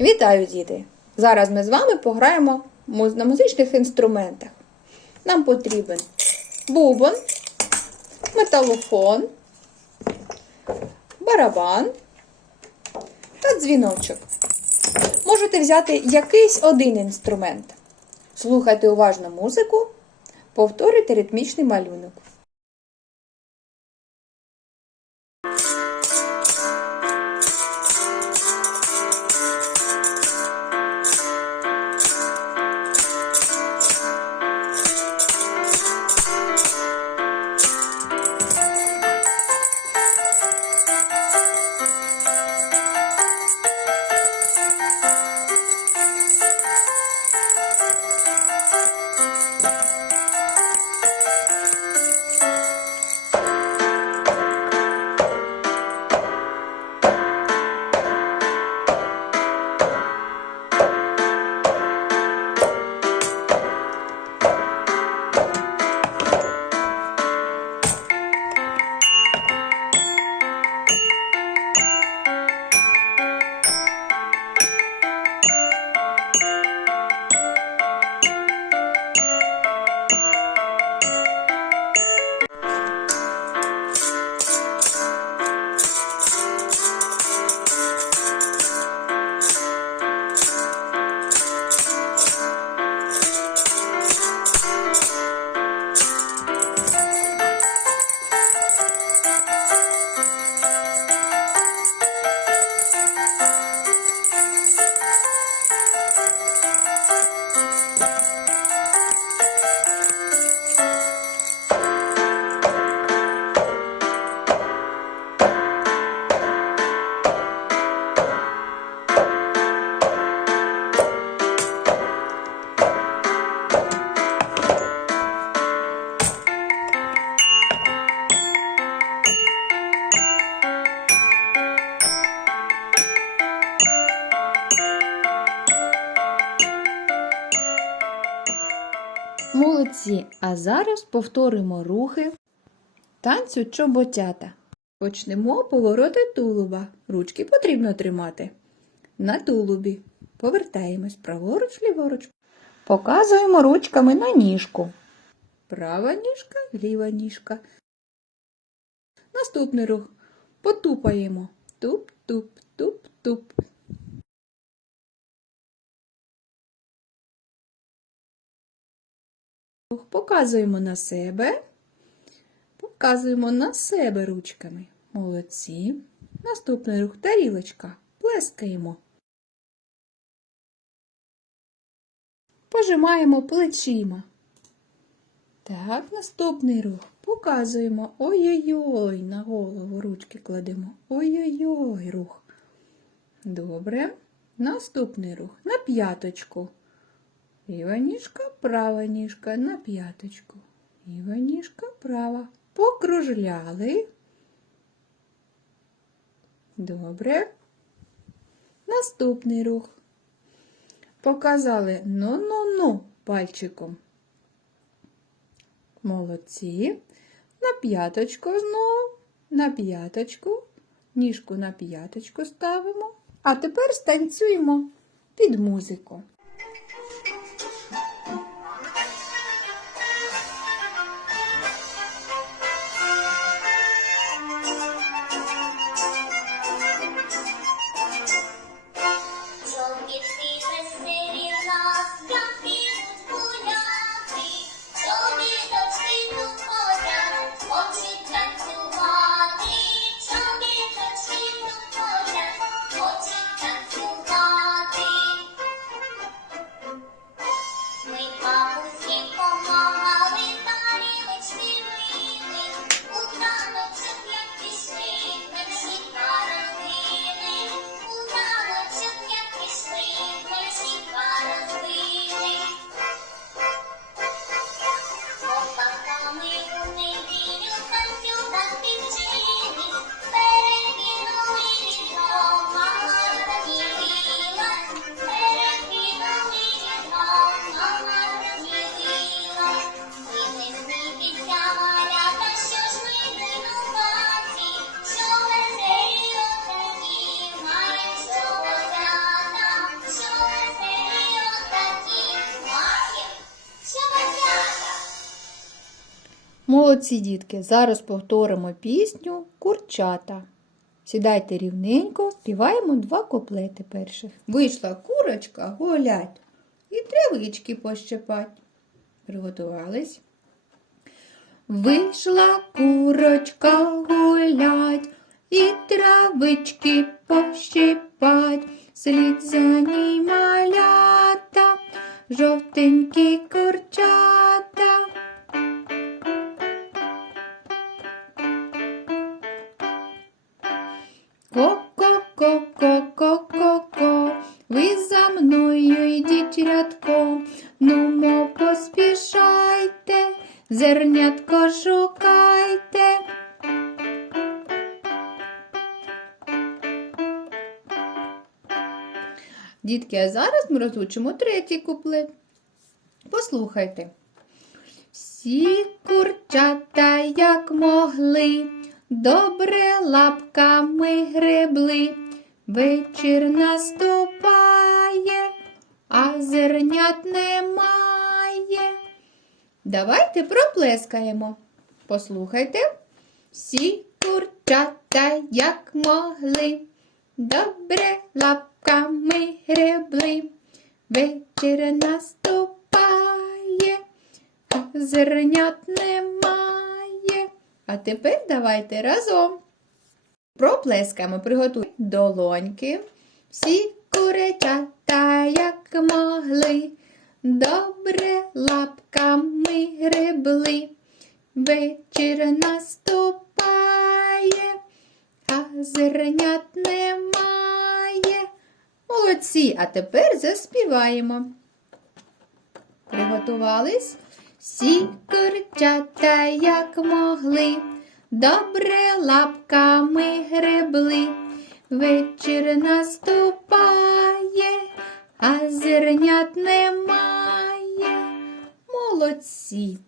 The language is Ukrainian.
Вітаю, діти! Зараз ми з вами пограємо на музичних інструментах. Нам потрібен бубон, металофон, барабан та дзвіночок. Можете взяти якийсь один інструмент. Слухайте уважно музику, повторюйте ритмічний малюнок. Молодці! А зараз повторимо рухи танцю чоботята. Почнемо повороти тулуба. Ручки потрібно тримати. На тулубі. Повертаємось праворуч, ліворуч. Показуємо ручками на ніжку. Права ніжка, ліва ніжка. Наступний рух. Потупаємо. Туп-туп, туп-туп. Показуємо на себе. Показуємо на себе ручками. Молодці. Наступний рух тарілочка. Плескаємо. Пожимаємо плечима. Так, наступний рух. Показуємо. Ой-ой-ой, на голову ручки кладемо. Ой-ой-ой, рух. Добре. Наступний рух. На п'яточку. Ліва ніжка, права ніжка на п'яточку. Ліва ніжка, права. Покружляли. Добре. Наступний рух. Показали ну-ну-ну пальчиком. Молодці. На п'яточку знову. На п'яточку. Ніжку на п'яточку ставимо. А тепер станцюємо під музику. Молодці дітки, зараз повторимо пісню Курчата. Сідайте рівненько, співаємо два куплети перших. Вийшла курочка гулять і травички пощипать. Приготувались. Вийшла курочка гулять і травички пощипать. Слід за ній малята, жовтенькі курчата. Рядком, нумо поспішайте, зернятко шукайте. Дітки, а зараз ми розучимо третій куплет. Послухайте. Всі курчата, як могли, добре лапками гребли. Вечір наступає, а зернят немає. Давайте проплескаємо. Послухайте. Всі курчата, як могли, добре лапками гребли. Вечір наступає, зернят немає. А тепер давайте разом. Проплескаємо, приготуємо долоньки. Всі курчата, як могли, добре лапками гребли. Вечір наступає, а зернят немає. Молодці, а тепер заспіваємо. Приготувались? Всі курчата, як могли, добре лапками гребли. Вечір наступає, а зернят немає. Молодці!